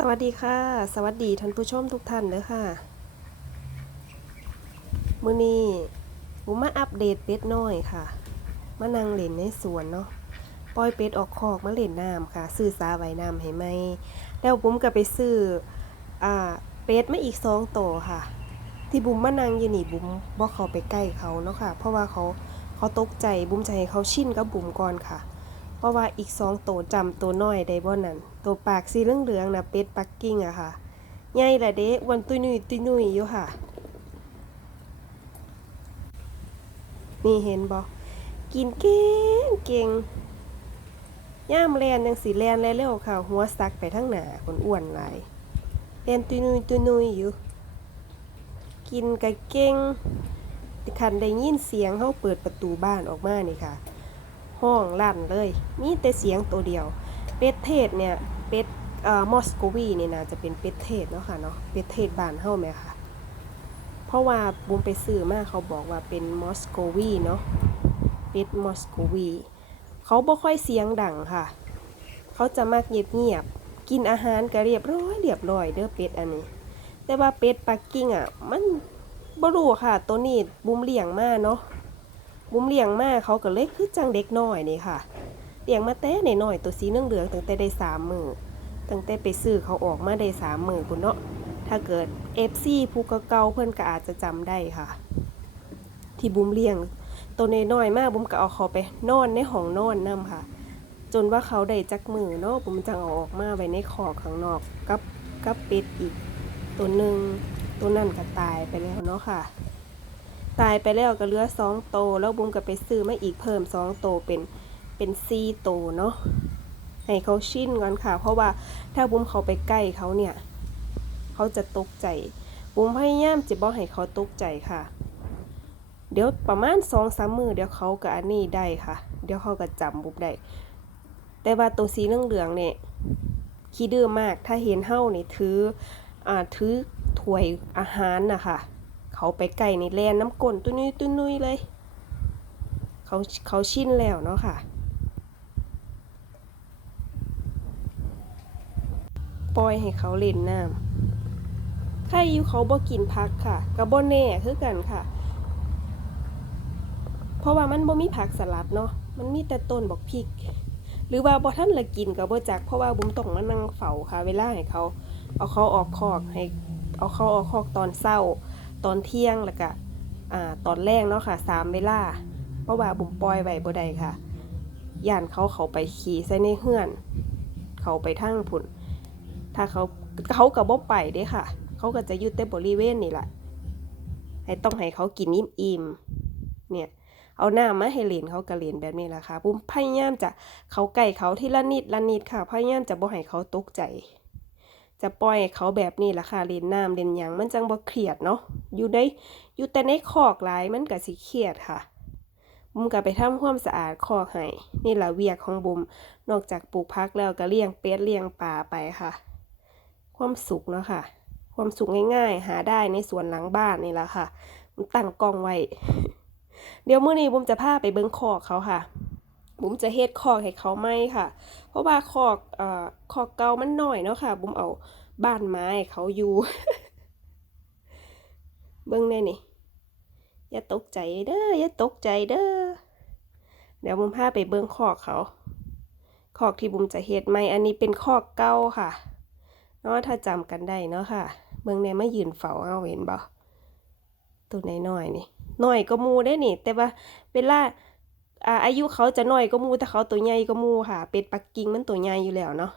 สวัสดีค่ะ สวัสดีท่านผู้ชมทุกท่านเลยค่ะ มื้อนี้ผมมาอัปเดตเป็ดน้อยค่ะ มานั่งเล่นในสวนเนาะ ปล่อยเป็ดออกคอกมาเล่นน้ำค่ะ ซื้อสาไว้น้ำให้ไหม แล้วผมก็ไปซื้อ อ่า เป็ดมาอีกสองตัวค่ะ ที่บุมมานั่งอยู่นี่บุมบ่เข้าไปใกล้เขาเนาะค่ะ เพราะว่าเขาเขาตกใจบุมจะให้เขาชินกับบุมก่อนค่ะ ราะว่าอีกสองตัวจำตัวน้อยได้บ่นั่นตัวปากสีเหลืองๆนะเป็ดปักกิ่งอะค่ะใหญ่ละเด้อ้วันตุยนุยตุยนุยอยู่ค่ะ นี่เห็นบ่กินเก่งเก่งย่ามแลนยังสีแลนเร็วๆค่ะ หัวสักไปทั้งหนาคนอ้วนหลายแลนตุยนุยตุยนุยอยู่ กินกะเก่งคันได้ยินเสียงเขาเปิดประตูบ้านออกมานี่ค่ะ ห้องลั่นเลย มีแต่เสียงตัวเดียว เป็ดเทศเนี่ย เป็ดเอ่อมอสโกวีเนี่ยนะจะเป็นเป็ดเทศเนาะค่ะเนาะ เป็ดเทศบ้านเฮาไหมคะเพราะว่าบุมไปซื้อมาเขาบอกว่าเป็นมอสโกวีเนาะ เป็ดมอสโกวี เขาบ่ค่อยเสียงดังค่ะ เขาจะมากเงียบๆกินอาหารก็เรียบร้อยเรียบร้อยเด้อเป็ดอันนี้ แต่ว่าเป็ดปักกิ่งอะ มันบ่รู้ค่ะ ตัวนี้บุมเลี้ยงมาเนาะ บุ้มเลี้ยงมาเขาก็เลยคือจังเด็กน้อยนี่ค่ะเลี้ยงมาแต่หน่อยตัวสีเหลืองๆตั้งแต่ได้สามมือตั้งแต่ไปซื้อเขาออกมาได้สามมือคุณเนาะถ้าเกิดเอฟซีผู้เก่าเพื่อนก็อาจจะจำได้ค่ะ ที่บุ้มเลี้ยง ตัวน้อยมากบุ้มก็เอาเขาไปนอนในห้องนอนนํค่ะ จนว่าเขาได้จักมือเนาะบุ้มจังเอาออกมาไว้ในคอข้างนอกกับกับเป็ดอีก ตัวหนึ่งตัวนั่นก็ตายไปแล้วเนาะค่ะ ตายไปแล้วก็เหลือสองโตแล้วบุ้มก็ไปซื้อมาอีกเพิ่มสองโตเป็นเป็นสี่โตเนาะให้เขาชินก่อนค่ะ เพราะว่าถ้าบุ้มเขาไปใกล้เขาเนี่ย เขาจะตกใจบุ้มพยายามจะบอกให้เขาตกใจค่ะ เดี๋ยวประมาณสองสามมือเดี๋ยวเขาก็อันนี้ได้ค่ะ เดี๋ยวเขาก็จำบุ้มได้แต่ว่าตัวสีเหลืองๆเนี่ยขี้ดื้อมากถ้าเห็นเฮ้าเนี่ยถืออ่าถือถ้วยอาหารนะคะ เขาไปไก่ในแลนน้ำก้นตุ้นุยตุ้นุยเลย เขาเขาชินแล้วเนาะค่ะ ปล่อยให้เขาเล่นน้ำใครอยู่เขาบ่กินพักค่ะกับบ่แน่คือกันค่ะ เพราะว่ามันบ่มีผักสลัดเนาะ มันมีแต่ต้นบอกพริก หรือว่าบ่ท่านละกินกับบ่จัก เพราะว่าบุ้มต้องมานั่งเฝ้าค่ะ เวลาให้เขา เอาเขาออกคอกให้ เอาเขาออกคอกตอนเช้า ตอนเที่ยงแล้วก็ตอนแรกเนาะค่ะสามเวลาเพราะว่าบุ๋มปล่อยไว้บ่ได้ค่ะย่านเขาเขาไปขี่ใส่ในเฮือน เขาไปทั้งพุ่นถ้าเขาเขากับบ่ไปเด้ค่ะ เขาก็จะยู่แต่บริเวณนี่แหละให้ต้องให้เขากินอิ่มๆเนี่ยเอาหน้ำมาให้เหรนเขากระเหรนแบบนี้แหละค่ะบุ๋มพยายามจะเขาไก่เขาที่ละนิดละนิดค่ะพยายามจะบ่ให้เขาตกใจ จะปล่อยเขาแบบนี้ล่ะค่ะเล่นน้ำเล่นหยังมันจังบ่เครียดเนาะอยู่ในอยู่แต่ในคอกหลายมันก็สิเครียดค่ะ บุมก็ไปทำความสะอาดคอกให้นี่แหละเวียกของบุมนอกจากปลูกพักแล้วก็เลี้ยงเป็ดเลี้ยงปลาไปค่ะ ความสุขเนาะค่ะ ความสุขง่าย ๆ หาได้ในสวนหลังบ้านนี่แหละค่ะตั้งกล้องไว้ เดี๋ยวมื้อนี้บุมจะพาไปเบิ่งคอกเขาค่ะ บุมจะเฮ็ดคอกให้เขาไหมค่ะ เพราะว่าคอกเอ่อคอกเก่ามันหน้อยเนาะค่ะ บุมเอาบ้านไม้เขาอยู่ เบิ่งแน่นี่ อย่าตกใจเด้อ อย่าตกใจเด้อ เดี๋ยวบุมพาไปเบิ่งคอกเขา คอกที่บุมจะเฮ็ดใหม่อันนี้เป็นคอกเก่าค่ะ เนาะถ้าจำกันได้เนาะค่ะ เบิ่งแน่มายืนเฝ้าเอาเห็นบ่ตัวน้อยๆนี่น้อยก็มูได้นี่ แต่ว่าเวลา อาอายุเขาจะน้อยก็มูแต่เขาตัวใหญ่ก็มูค่ะ เป็ดปักกิ่งมันตัวใหญ่อยู่แล้วเนาะ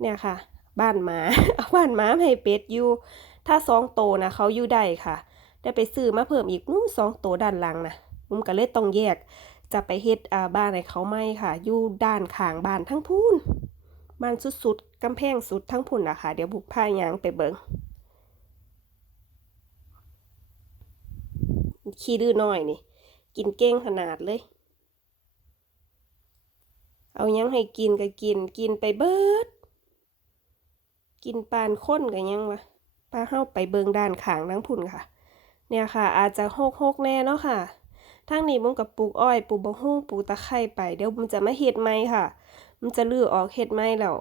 เนี่ยค่ะ บ้านหมาเอาบ้านหมาให้เป็ดอยู่ ถ้าสองโตวนะเขาอยู่ได้ค่ะ ได้ไปซื้อมาเพิ่มอีกนู้นสองโตวด้านหลังนะมุมก็เลยต้องแยก จะไปเฮ็ดอ่าบ้านให้เขาไม่ค่ะ อยู่ด้านข้างบ้านทั้งพูนบ้านสุดๆกำแพงสุดทั้งพุ่นอะค่ะเดี๋ยวบุกพายางไปเบิงขี้ดื้อน้อยนี่ กินเก่งขนาดเลย เอายังให้กินก็กิน กินไปเบิด กินปานข้นกันยังวะป้าเข้าไปเบิงด้านขางทั้งพุ่นค่ะ เนี่ยค่ะ อาจจะหกหกแน่เนาะค่ะทางนี้บุ้มกับปลูกอ้อย ปลูกบะฮุ่งปลูกตะไคร้ไป เดี๋ยวบุ้มจะมาเฮ็ดไหมค่ะ มันจะลื้อออกเฮ็ดไหมแล้ว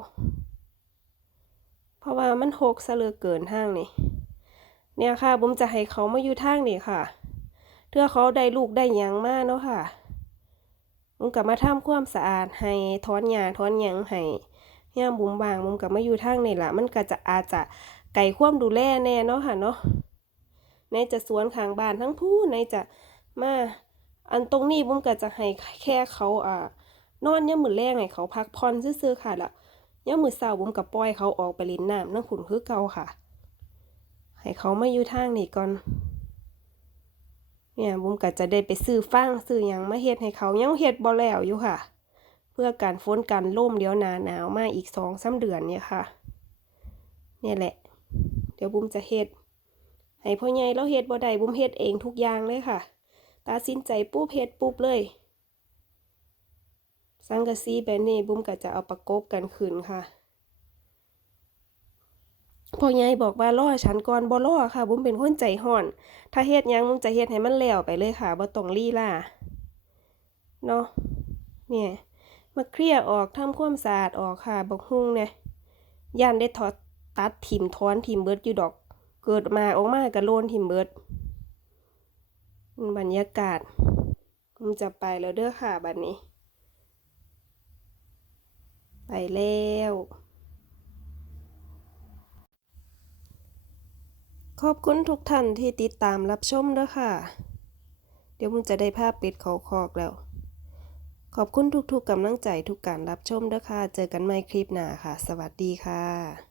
เพราะว่ามันหกซะเหลือเกินทางนี่ เนี่ยค่ะบุ้มจะให้เขามาอยู่ทางนี่ค่ะ เพื่อเขาได้ลูกได้หยังมาเนาะค่ะบุ้มก็มาทำความสะอาดให้ถอนหญ้าถอนหยังให้ยามบุ้มบางบุ้มก็มาอยู่ทางนี่ละมันก็จะอาจจะไก่ควมดูแลแน่เนาะค่ะเนาะในจะสวนข้างบ้านทั้งผู้ในจะมาอันตรงนี้บุ้มก็จะให้แค่เขาอ่านอนยามมื้อแลงให้เขาพักผ่อนซื่อๆค่ะล้วยามมื้อเช้าบุ้มกับปล่อยเขาออกไปเล่นน้ำนั่งขุนคือเก่าค่ะ ให้เขามาอยู่ทางนี้ก่อน เนี่ยบุ้มก็จะได้ไปซื้อฟางซื้อหยังมาเฮ็ดให้เขายังเฮ็ดบ่แล้วอยู่ค่ะ เพื่อการฝนกันล่มเดี๋ยวหนาหนาวมาอีกสองสามเดือนเนี่ยค่ะ เนี่ยแหละ เดี๋ยวบุ้มจะเฮ็ดให้พ่อใหญ่เราเฮ็ดบ่ได้บุ้มเฮ็ดเองทุกอย่างเลยค่ะตัดสินใจปุ๊บเฮ็ดปุ๊บเลย สังกะสีแบบนี้บุ้มก็จะเอาประกบกันขึ้นค่ะ พ่อใหญ่บอกว่าล่อฉันก่อนบ่ล่อค่ะบุ้มเป็นคนใจห่อน ถ้าเฮ็ดยังบุ้มจะเฮ็ดให้มันแล้วไปเลยค่ะบ่ต้องลี่ล่าเนาะเนี่ยมาเคลียร์ออกทำความสะอาดออกค่ะบกฮุ่งเนี่ยย่านได้ถอดตัดถิ่มถอนถิ่มเบิดอยู่ดอก เกิดมาออกมาก็โลนถิ่มเบิดบรรยากาศบุ้มจะไปแล้วเด้อค่ะบัดนี้ ไปแล้ว ขอบคุณทุกท่านที่ติดตามรับชมด้วยค่ะ เดี๋ยวมึงจะได้ภาพปิดเขาคอกแล้ว ขอบคุณทุกๆกกำลังใจทุกการรับชมด้วยค่ะ เจอกันใหม่คลิปหน้าค่ะ สวัสดีค่ะ